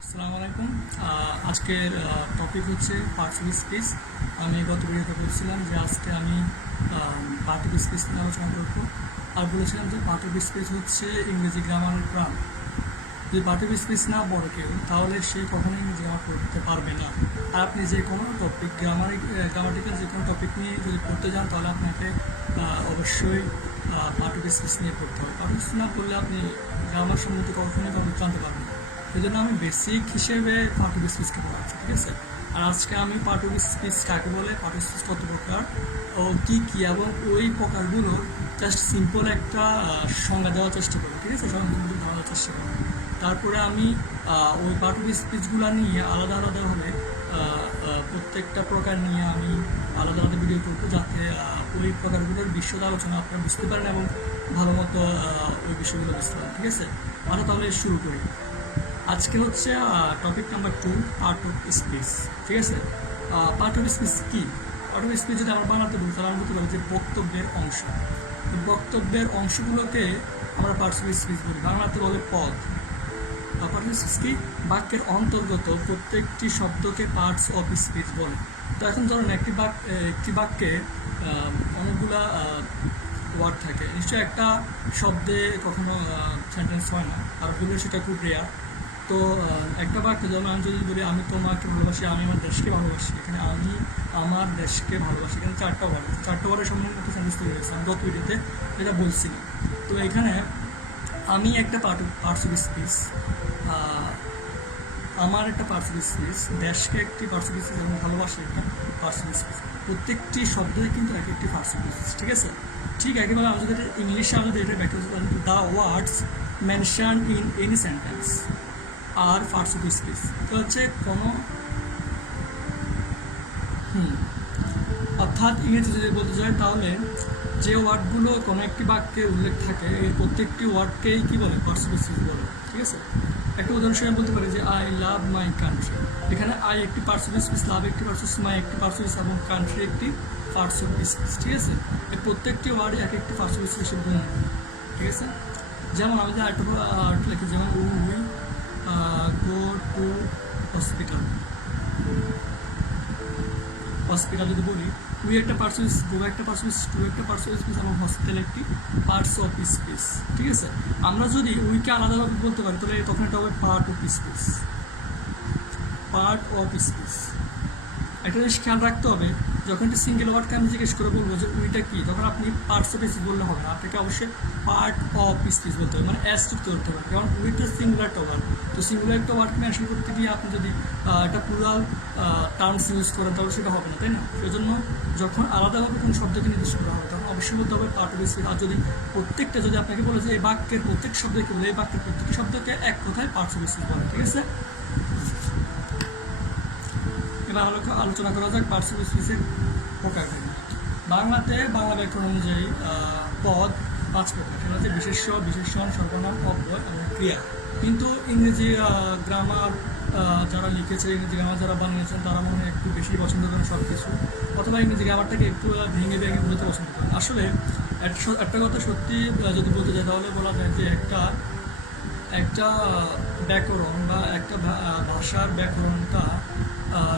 আসসালামু আলাইকুম। আজকের টপিক হচ্ছে পার্টস অফ স্পিচ। আমি গত ভিডিওতে বলছিলাম যে আজকে আমি পার্ট অফ স্পিচ নিয়ে আলোচনা করব। আর বলেছিলাম যে পার্ট অফ স্পিচ হচ্ছে ইংরেজি গ্রামারের প্রাণ। যদি পার্ট অফ স্পিচ না পড়ে কেউ, তাহলে সে কখনোই ইংরেজি গ্রামার পড়তে পারবে না। আর আপনি যে কোনো টপিক গ্রামাটিক্যাল যে কোনো টপিক নিয়ে যদি পড়তে যান, তাহলে আপনাকে অবশ্যই পার্ট অফ স্পিচ নিয়ে পড়তে হবে। পার্ট অফ স্পিচ না পড়লে আপনি গ্রামার সম্বন্ধে কখনোই জানতে পারবেন না। এই জন্য আমি বেসিক হিসেবে পার্ট অফ স্পিচটা পড়াচ্ছি, ঠিক আছে? আর আজকে আমি পার্ট অফ স্পিচ কাকে বলে, পার্ট অফ স্পিচ কত প্রকার ও কী কী, এবং ওই প্রকারগুলোর জাস্ট সিম্পল একটা সংজ্ঞা দেওয়ার চেষ্টা করবো, ঠিক আছে? সংজ্ঞা দেওয়ার চেষ্টা করবো। তারপরে আমি ওই পার্ট অফ স্পিচগুলো নিয়ে আলাদা আলাদাভাবে প্রত্যেকটা প্রকার নিয়ে আমি আলাদা আলাদা ভিডিও করবো, যাতে ওই প্রকারগুলোর বিশদ আলোচনা আপনারা বুঝতে পারেন এবং ভালো মতো ওই বিষয়গুলো বুঝতে পারেন, ঠিক আছে? আমরা তাহলে শুরু করি। আজকে হচ্ছে topic number 2, part of speech, ঠিক আছে? পার্ট অফ স্পিচ কী? পার্ট অফ স্পিচ যদি আমরা বানাতে বলি, তাহলে আমরা বলতে পারি যে বক্তব্যের অংশ। বক্তব্যের অংশগুলোকে আমরা পার্টস অফ স্পিচ বলি, বাংলাতে বলে পদ। পার্ট অফ স্পিচ কি? বাক্যের অন্তর্গত প্রত্যেকটি শব্দকে পার্টস অফ স্পিচ বলে। তো এখন ধরুন একটি বাক্যে অনেকগুলা ওয়ার্ড থাকে। নিশ্চয়ই একটা শব্দে কখনো সেন্টেন্স হয় না, আর হলেও সেটা খুব রেয়ার। তো একটা বাক্যে যেমন আমি যদি বলি আমি তোমাকে ভালোবাসি, আমি আমার দেশকে ভালোবাসি, এখানে আমি আমার দেশকে ভালোবাসি, এখানে চারটা ওয়ার্ডের সম্বন্ধে একটা সেন্টেন্স তৈরি হয়েছে। আমি গত ভিডিওতে যেটা বলছিলাম। তো এখানে আমি একটা পার্টস অফ স্পিচ, আমার একটা পার্টস অফ স্পিচ, দেশকে একটি পার্টস অফ স্পিচ এবং ভালোবাসি একটা পার্টস অফ স্পিচ। প্রত্যেকটি শব্দই কিন্তু এক একটি পার্টস অফ স্পিচ, ঠিক আছে? ঠিক একইভাবে আমি যদি ইংলিশে এটা ব্যাখ্যা করতে পারি, the words mention in any sentence are parts of speech. তো হচ্ছে কোনো অর্থাৎ ইংরেজি যদি বলতে চাই, তাহলে যে ওয়ার্ডগুলো কোনো একটি বাক্যে উল্লেখ থাকে, এই প্রত্যেকটি ওয়ার্ডকেই কী বলে? পার্টস অফ স্পিচ বলে, ঠিক আছে? একটা উদাহরণস্বরূপ বলতে পারি যে আই লাভ মাই কান্ট্রি। এখানে আই একটি পার্টস অফ স্পিচ, লাভ একটি পার্টস অফ, মাই একটি পার্টস অফ এবং কান্ট্রি একটি পার্টস অফ স্পিচ, ঠিক আছে? এই প্রত্যেকটি ওয়ার্ডে এক একটি পার্টস অফ স্পিচ গুণ, ঠিক আছে? যেমন আমি যদি আর্ট লিখি, যেমন we go to hospital. Hospital যদি বলি, উই একটা পার্টস অফ, গো একটা পার্টস অফ, টু একটা পার্টস অফ স্পিচ এবং হসপিটাল একটি পার্টস অফ স্পিচ, ঠিক আছে? আমরা যদি উইকে আলাদাভাবে বলতে পারি, তাহলে তখন এটা হবে part of speech. Part of speech. একটা জিনিস খেয়াল রাখতে হবে, যখন একটা সিঙ্গেল ওয়ার্ডকে আমি জিজ্ঞেস করে বলবো যে উইটা কী, তখন আপনি পার্টস অফ স্পিচ বললে হবে না, আপনাকে অবশ্যই পার্ট অফ স্পিচ বলতে হবে, মানে অ্যাস যুক্ত করতে হবে। কারণ উইটা সিঙ্গুলার একটা ওয়ার্ড, তো সিঙ্গুলার একটা ওয়ার্ড মেনশন করতে গিয়ে আপনি যদি একটা প্লুরাল টার্মস ইউজ করেন, তাহলে সেটা হবে না, তাই না? সেজন্য যখন আলাদাভাবে কোনো শব্দকে নির্দিষ্ট করা হবে, তখন অবশ্যই বলতে হবে পার্ট অফ স্পিচ। আর যদি প্রত্যেকটা, যদি আপনাকে বলে যে এই বাক্যের প্রত্যেক শব্দকে বলে, এই বাক্যের প্রত্যেকটি শব্দকে এক কথায় পার্টস অফ স্পিচ বলে, ঠিক আছে? এবার আলোচনা করা যাক পার্টস অফ স্পিচের প্রকারভেদ। বাংলাতে বাংলা ব্যাকরণ অনুযায়ী পদ 5 প্রকার। সেটা হচ্ছে বিশেষ্য, বিশেষণ, সর্বনাম, অব্যয় এবং ক্রিয়া। কিন্তু ইংরেজি গ্রামার যারা লিখেছে, ইংরেজি গ্রামার যারা বানিয়েছেন, তারা মনে হয় একটু বেশি পছন্দ করেন সব কিছু, অথবা ইংরেজি গ্রামারটাকে একটু ভেঙে ভেঙে বলতে পছন্দ করেন। আসলে একটা কথা সত্যি যদি বলতে যায়, তাহলে বলা যায় যে একটা ব্যাকরণ বা একটা ভাষার ব্যাকরণটা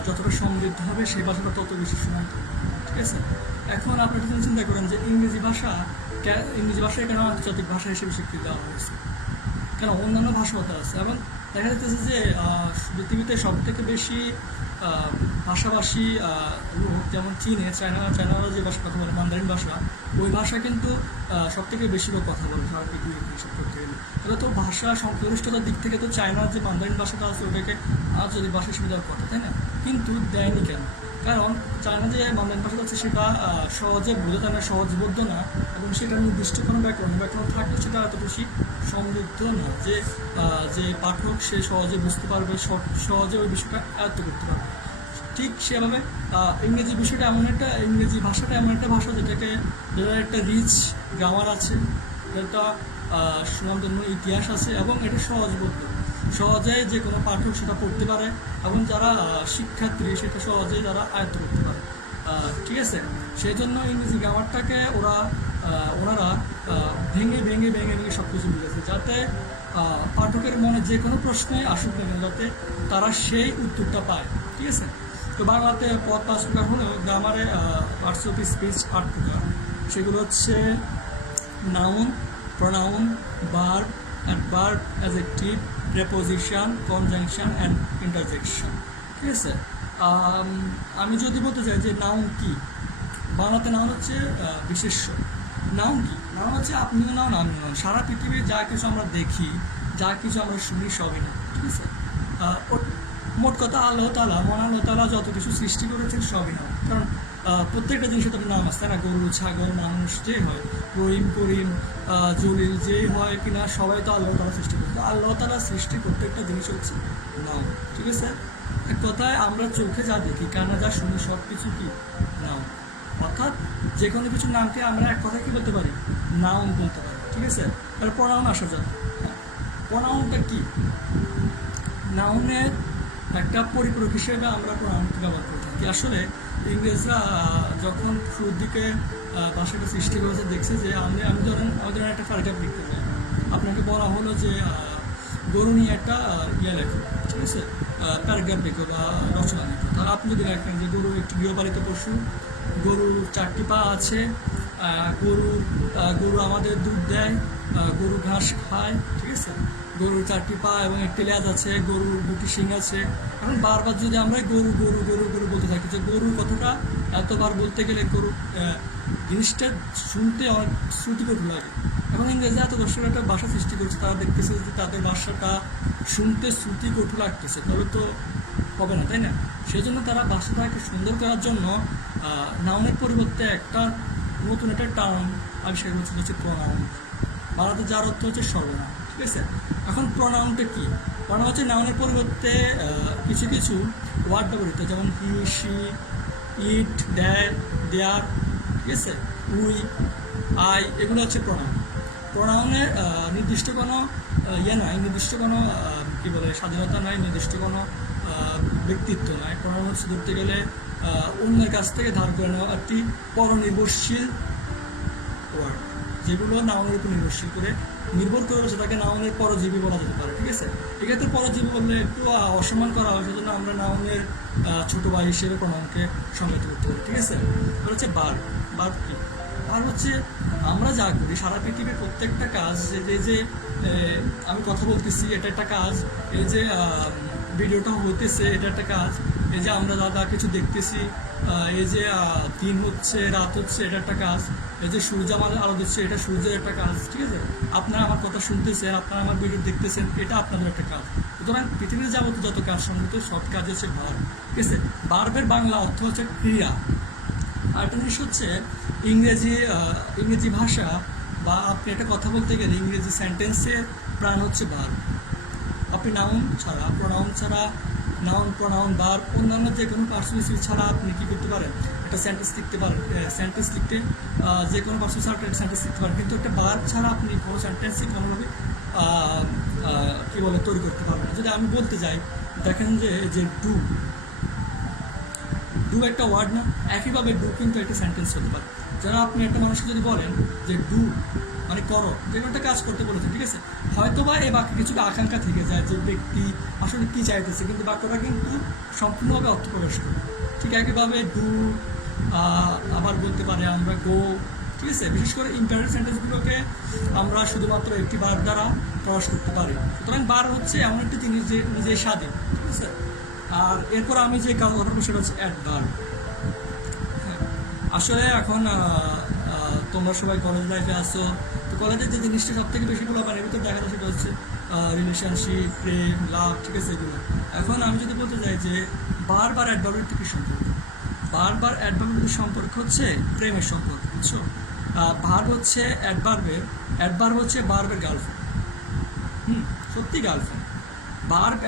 যতটা সমৃদ্ধ হবে, সেই ভাষাটা তত বেশি সীমান্ত, ঠিক আছে? এখন আপনারা যদি চিন্তা করেন যে ইংরেজি ভাষায় কেন আন্তর্জাতিক ভাষা হিসেবে স্বীকৃতি দেওয়া হয়েছে, কেন অন্যান্য ভাষাও তো আছে, এবং দেখা যাচ্ছে যে পৃথিবীতে সবথেকে বেশি ভাষাভাষী লোক, যেমন চায়নারা যে ভাষা কথা বলে, মান্দারিন ভাষা, ওই ভাষা কিন্তু সবথেকে বেশি লোক কথা বলে সারা পৃথিবীতে হিসাব করতে গেলে। তাহলে তো ভাষা সংশ্লিষ্টতার দিক থেকে তো চায়নার যে মান্দারিন ভাষাটা আছে, ওটাকে আন্তর্জাতিক ভাষা হিসেবে দেওয়ার কথা, তাই না? কিন্তু দেয়নি কেন? কারণ চায়না যে মান্দারিন ভাষাটা আছে, সেটা সহজে বোঝা যায় না, সহজবোধ্য না, এবং সেটা নির্দিষ্ট কোনো ব্যাকরণ থাকলে সেটা এত বেশি সমৃদ্ধ না যে পাঠক সে সহজে বুঝতে পারবে, সহজে ওই বিষয়টা আয়ত্ত করতে পারবে। ঠিক সেভাবে ইংরেজি ভাষাটা এমন একটা ভাষা যেটার একটা রিচ গ্রামার আছে, একটা সুনামধন্য ইতিহাস আছে, এবং এটা সহজে যে কোনো পাঠক সেটা পড়তে পারে, এবং যারা শিক্ষার্থী সেটা সহজে তারা আয়ত্ত করতে পারে, ঠিক আছে? সেই জন্য ইংরেজি গ্রামারটাকে ওনারা ভেঙে ভেঙে ভেঙে ভেঙে সব কিছু বুঝেছে, যাতে পাঠকের মনে যে কোনো প্রশ্নে আসুক না কেন, যাতে তারা সেই উত্তরটা পায়। ঠিক আছে? তো বাংলাতে পদ 5 প্রকার হলেও গ্রামারে পার্টস অফ স্পিচ 8 প্রকার। সেগুলো হচ্ছে noun, pronoun, verb, adverb, adjective, preposition, conjunction and interjection. ঠিক আছে? আমি যদি বলতে চাই যে নাউন কি, বাংলাতে নাউন হচ্ছে বিশেষ্য। নাউন কি? নাউন হচ্ছে আপনিও নাউন আমিও নাউন। সারা পৃথিবীর যা কিছু আমরা দেখি, যা কিছু আমরা শুনি, সবই না। ঠিক আছে? মোট কথা আল্লাহ তাআলা, মহান আল্লাহ তাআলা যত কিছু সৃষ্টি করেছেন সবই নাউন। কারণ প্রত্যেকটা জিনিসের তাদের নাম আছে, তাই না? গরু, ছাগল, মানুষ যে হয়, রহিম, করিম, জলিল যেই হয় কিনা, সবাই তো আল্লাহ তাআলা সৃষ্টি করে। তো আল্লাহ তাআলা সৃষ্টি প্রত্যেকটা জিনিস হচ্ছে নাউন। ঠিক আছে? এক কথায় আমরা চোখে যা দেখি, কানে যা শুনি, সব কিছু কি নাউন। অর্থাৎ যে কোনো কিছুর নামকে আমরা এক কথায় কী বলতে পারি? নাউন বলতে পারি। ঠিক আছে? আর প্রনাউন আসা যাক। প্রনাউনটা কি? নাউনের একটা পরিপূরক হিসেবে আমরা প্রনাউনকে ব্যবহার করে থাকি। আসলে ইংরেজরা যখন শুরুর দিকে ভাষাটা সৃষ্টি করেছে, দেখছে যে আমি ধরেন একটা প্যারাগ্রাফ লিখতে চাই, আপনাকে বলা হলো যে গরু নিয়ে একটা লেখো। ঠিক আছে? প্যারাগ্রাফ লেখো বা রচনা লেখো। তাহলে আপনি যদি লেখেন যে গরু একটি গৃহপালিত পশু, গরুর 4টি পা আছে, গরু আমাদের দুধ দেয়, গরু ঘাস খায়। ঠিক আছে? গরুর 4টি পা এবং একটি লেজ আছে, গরুর 2টি শিং আছে। এখন বারবার যদি আমরা গরু গরু গরু গরু বলতে থাকি, যে গরুর কথাটা এতবার বলতে গেলে গরু জিনিসটা শুনতে অনেক শ্রুতিকটু লাগে। এখন ইংরেজি এত কষ্ট একটা ভাষা সৃষ্টি করছে, তারা দেখতেছে যে তাদের ভাষাটা শুনতে শ্রুতিকটু লাগতেছে, তবে তো হবে না, তাই না? সেই জন্য তারা ভাষাটাকে সুন্দর করার জন্য নাউনের পরিবর্তে একটা নতুন একটা টার্ম আবিষ্কার করছে, হচ্ছে প্রনাউন। বাংলাতে যার অর্থ হচ্ছে সর্বনাম। ঠিক আছে? এখন প্রনাউনটা কি? প্রনাউন হচ্ছে নাউনের পরিবর্তে কিছু কিছু ওয়ার্ড ব্যবহৃত, যেমন হি, শি, ইট, দ্যাট, দেয়ার। ঠিক আছে? উই, আই, এগুলো হচ্ছে প্রনাউন। প্রনাউনের নির্দিষ্ট কোনো নাই, নির্দিষ্ট কোনো কী বলে স্বাধীনতা নাই, নির্দিষ্ট কোনো ব্যক্তিত্ব নাই। প্রনাউন হচ্ছে ধরতে গেলে অন্যের কাছ থেকে ধার করে নেওয়া একটি পরনির্ভরশীল ওয়ার্ড, যেগুলো নাউনের উপর নির্ভর করে সেটাকে নাউনের পরজীবী বলা যেতে পারে। ঠিক আছে? এক্ষেত্রে পরজীবী বললে একটু অসম্মান করা হয়, সেজন্য আমরা নাউনের ছোট ভাই হিসেবে প্রনাউনকে সংজ্ঞায়িত করতে পারি। ঠিক আছে? এবার হচ্ছে ভার্ব। ভার্ব কি? ভার্ব হচ্ছে আমরা যা করি সারা পৃথিবীর প্রত্যেকটা কাজ, যে আমি কথা বলতেছি, এটা একটা কাজ। এই যে ভিডিওটা হতেছে, এটা একটা কাজ। এই যে আমরা দাদা কিছু দেখতেছি, এই যে দিন হচ্ছে, রাত হচ্ছে, এটা একটা কাজ। এই যে সূর্য আমাদের আলো দিচ্ছে, এটা সূর্যের একটা কাজ। ঠিক আছে? আপনারা আমার কথা শুনতেছেন, আপনারা আমার ভিডিও দেখতেছেন, এটা আপনাদের একটা কাজ। সুতরাং পৃথিবীর যাবতীয় যত কাজ সম্মিলিত সব কাজ হচ্ছে ভার্ব। ঠিক আছে? ভার্বের বাংলা অর্থ হচ্ছে ক্রিয়া। আর একটা জিনিস হচ্ছে ইংরেজি ভাষা বা আপনি একটা কথা বলতে গেলে ইংরেজি সেন্টেন্সের প্রাণ হচ্ছে ভার্ব। আপনি নাউন ছাড়া, প্রোনাউন ছাড়া, নাউন, প্রোনাউন, ভার্ব, অন্যান্য যে কোনো পার্সোনাল ছাড়া আপনি কী করতে পারেন? একটা সেন্টেন্স লিখতে পারেন। সেন্টেন্স লিখতে যে কোনো পার্সোনাল ছাড়া একটা সেন্টেন্স লিখতে পারেন, কিন্তু একটা ভার্ব ছাড়া আপনি কোনো সেন্টেন্সই কোনোভাবে কী বলে তৈরি করতে পারবেন না। যদি আমি বলতে যাই, দেখেন যে ডু একটা ওয়ার্ড না, একইভাবে ডু কিন্তু একটা সেন্টেন্স হতে পারে। যারা আপনি একটা মানুষকে যদি বলেন যে ডু মানে করো, যে কোনো একটা কাজ করতে বলেছেন, ঠিক আছে, হয়তো বা এই বাক্যে কিছু আকাঙ্ক্ষা থেকে যায় যে ব্যক্তি আসলে কী চাইতেছে, কিন্তু বাক্যটা কিন্তু সম্পূর্ণভাবে অর্থ প্রকাশ করে। ঠিক একইভাবে ডু আবার বলতে পারে আমরা গো। ঠিক আছে? বিশেষ করে ইম্পারেটিভ সেন্টেন্সগুলোকে আমরা শুধুমাত্র একটি বার দ্বারা প্রকাশ করতে পারি। সুতরাং বার হচ্ছে এমন একটি জিনিস যে নিজের স্বাধীন। ঠিক আছে? আর এরপর আমি যে কথাটা সেটা হচ্ছে অ্যাডভার্ব। আসলে এখন তোমরা সবাই কলেজ লাইফে আসো, তো কলেজের যে জিনিসটা সব থেকে বেশি বলা এর ভিতরে দেখা যায় সেটা হচ্ছে রিলেশনশিপ, প্রেম, লাভ। ঠিক আছে? এগুলো এখন আমি যদি বলতে চাই যে বারবার অ্যাডভার্বের কী সম্পর্ক, বারবার অ্যাডভার্বের সম্পর্ক হচ্ছে প্রেমের সম্পর্ক। বুঝছো? ভার্ব হচ্ছে অ্যাডভার্ব হচ্ছে বার্বের গার্লফ্রেন্ড। সত্যি গার্লফ্রেন্ড। বার্ব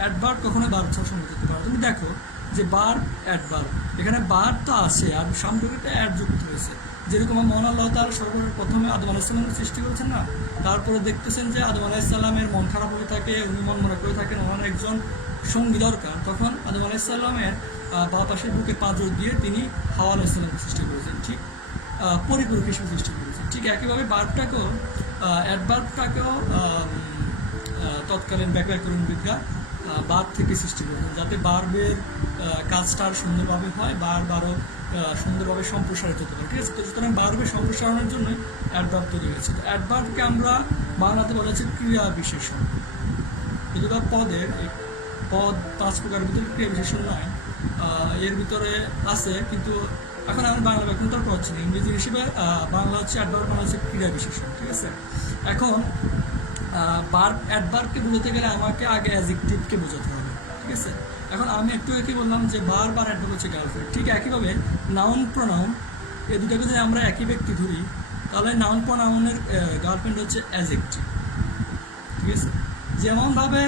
অ্যাডভার্ব কখনো বার্ব ছাড়া সঙ্গে করতে পারো। তুমি দেখো যে বার্ব অ্যাডভার্ব, এখানে বার্ব তো আছে আর সামনে একটা অ্যাড যুক্ত হয়েছে। যেরকম মহান আল্লাহ তাআলা সর্বপ্রথমে আদম আলাইহিসসালামকে সৃষ্টি করেছেন না, তারপরে দেখতেছেন যে আদম আলাইহিসসালামের মন খারাপ হয়ে থাকে, উনি মন মনে করে থাকেন ওনার একজন সঙ্গী দরকার। তখন আদম আলাইহিসসালামের বা পাশের বুকে পাঁজর দিয়ে তিনি হাওয়া আলাইহিসসালামকে সৃষ্টি করেছেন, ঠিক পরিপূরক হিসেবে সৃষ্টি করেছেন। ঠিক একইভাবে বার্বটাকেও অ্যাডভার্বটাকেও তৎকালীন ব্যাকরণবিদরা বার্ব থেকে সৃষ্টি করেছেন, যাতে বার্বের কাজটা আর সুন্দরভাবে হয়, বারও সুন্দরভাবে সম্প্রসারিত হতে পারে। ঠিক আছে, তো সুতরাং বার্বের সম্প্রসারণের জন্যই অ্যাডভার্ব তৈরি হয়েছে। তো অ্যাডভার্বকে আমরা বাংলাতে বলা হচ্ছে ক্রিয়া বিশেষণ। যদিও পদের পদ 5 প্রকারের ভিতরে ক্রিয়া বিশেষণ নয়, এর ভিতরে আছে, কিন্তু এখন আমি বাংলা ব্যাকরণ তর্ক হচ্ছে না, ইংরেজি হিসেবে বাংলা হচ্ছে অ্যাডভার্ব মানে হচ্ছে ক্রিয়া বিশেষণ। ঠিক আছে, এখন অ্যাডভার্বকে বোঝাতে গেলে আমাকে আগে অ্যাডজেক্টিভকে বোঝাতে হবে। ঠিক আছে, এখন আমি একটু একই বললাম যে বার্ব আর অ্যাডভার্ব হচ্ছে গার্লফ্রেন্ড। ঠিক একইভাবে নাউন প্রোনাউন এই দুটাকে যদি আমরা একই ব্যক্তি ধরি, তাহলে নাউন প্রোনাউনের গার্লফ্রেন্ড হচ্ছে অ্যাডজেক্টিভ। ঠিক আছে, যেমনভাবে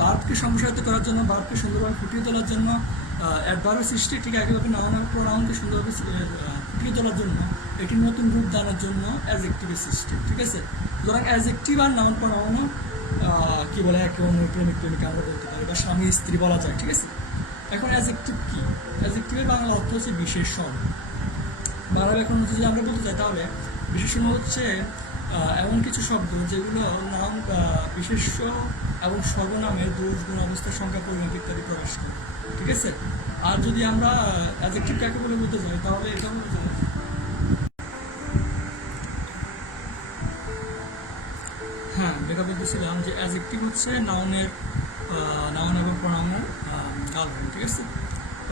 বার্বকে সম্প্রসারিত করার জন্য, বার্বকে সুন্দরভাবে ফুটিয়ে তোলার জন্য অ্যাডভার্বের সৃষ্টি, ঠিক একইভাবে নাউন আর প্রোনাউনকে সুন্দরভাবে ফুটিয়ে তোলার জন্য, এটি নতুন রূপ দানের জন্য অ্যাডজেক্টিভের সৃষ্টি। ঠিক আছে, সুতরাং অ্যাডজেক্টিভ আর নাউন প্রোনাউনও কী বলে, একে অন্য প্রেমিক প্রেমিকা আমরা বলতে পারি, বা স্বামী স্ত্রী বলা যায়। ঠিক আছে, এখন অ্যাডজেক্টিভ কি? অ্যাডজেক্টিভের বাংলা অর্থ হচ্ছে বিশেষণ। বাংলা ব্যাকরণ হচ্ছে যদি আমরা বলতে চাই, তাহলে বিশেষণ হচ্ছে এমন কিছু শব্দ যেগুলো নাম, বিশেষ্য এবং সর্বনামের দোষ, গুণ, অবস্থার সংখ্যা, পরিমাপ ইত্যাদি প্রকাশ করে। ঠিক আছে, আর যদি আমরা অ্যাডজেক্টিভ কাকে বলে বলতে চাই, তাহলে এটা বলতে চাই, হ্যাঁ যেটা বলতেছিলাম যে অ্যাডজেক্টিভ হচ্ছে নাউন এবং প্রোনাউনের গার্লফ্রেন্ড। ঠিক আছে,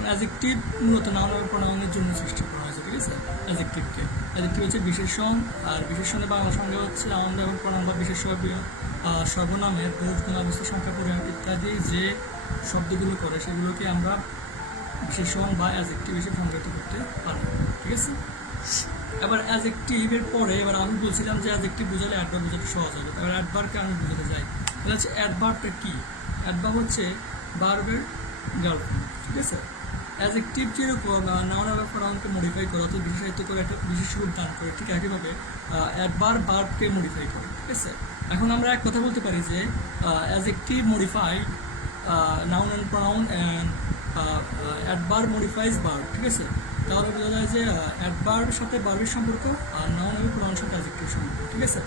অ্যাডজেক্টিভ মূলত নাউন এবং প্রোনাউনের জন্য সৃষ্টি করা হয়েছে। ঠিক আছে, অ্যাডজেক্টিভ হচ্ছে বিশেষণ, আর বিশেষণের বাংলা সংজ্ঞা হচ্ছে নাউন এবং প্রোনাউন বা বিশেষ্য সর্বনামের দোষ, গুণ, অবস্থা, সংখ্যা, পরিমাপ ইত্যাদি যে শব্দগুলো করে সেগুলোকে আমরা বিশেষণ বা অ্যাডজেক্টিভ হিসেবে সংজ্ঞায়িত করতে পারি। ঠিক আছে, এবার অ্যাডজেক্টিভের পরে এবার আমি বলছিলাম যে অ্যাডজেক্টিভ বোঝালে অ্যাডভার্ব বোঝাতে সহজ হবে। এবার অ্যাডভার্বকে আমি বোঝাতে চাই, তাহলে হচ্ছে অ্যাডভার্বটা কী? অ্যাডভার্ব হচ্ছে বার্বের গার্লফ্রেন্ড। ঠিক আছে, অ্যাডজেক্টিভ যেরকম নাউন এবং প্রোনাউনকে মডিফাই করে, অর্থাৎ বিশেষায়িত করে, একটা বিশেষ রূপ দান করে, ঠিক একইভাবে অ্যাডভার্ব বার্বকে মডিফাই করে। ঠিক আছে, এখন আমরা এক কথা বলতে পারি যে adjective modify noun and pronoun and adverb modifies verb. ঠিক আছে, তাহলে বোঝা যায় যে অ্যাডভার্বের সাথে বার্বের সম্পর্ক আর নাউন এবং প্রোনাউনের সাথে অ্যাডজেক্টিভ সম্পর্ক। ঠিক আছে,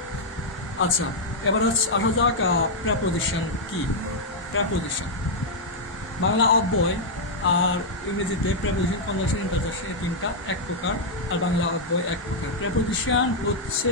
আচ্ছা এবার আসা যাক প্রেপোজিশন কি। প্রেপোজিশন বাংলা অব্যয় আর ইংরেজিতে প্রেপোজিশন, কনজাংশন, ইন্টারজেকশন, এই তিনটা এক প্রকার, আর বাংলা অব্যয় এক প্রকার। প্রেপোজিশন হচ্ছে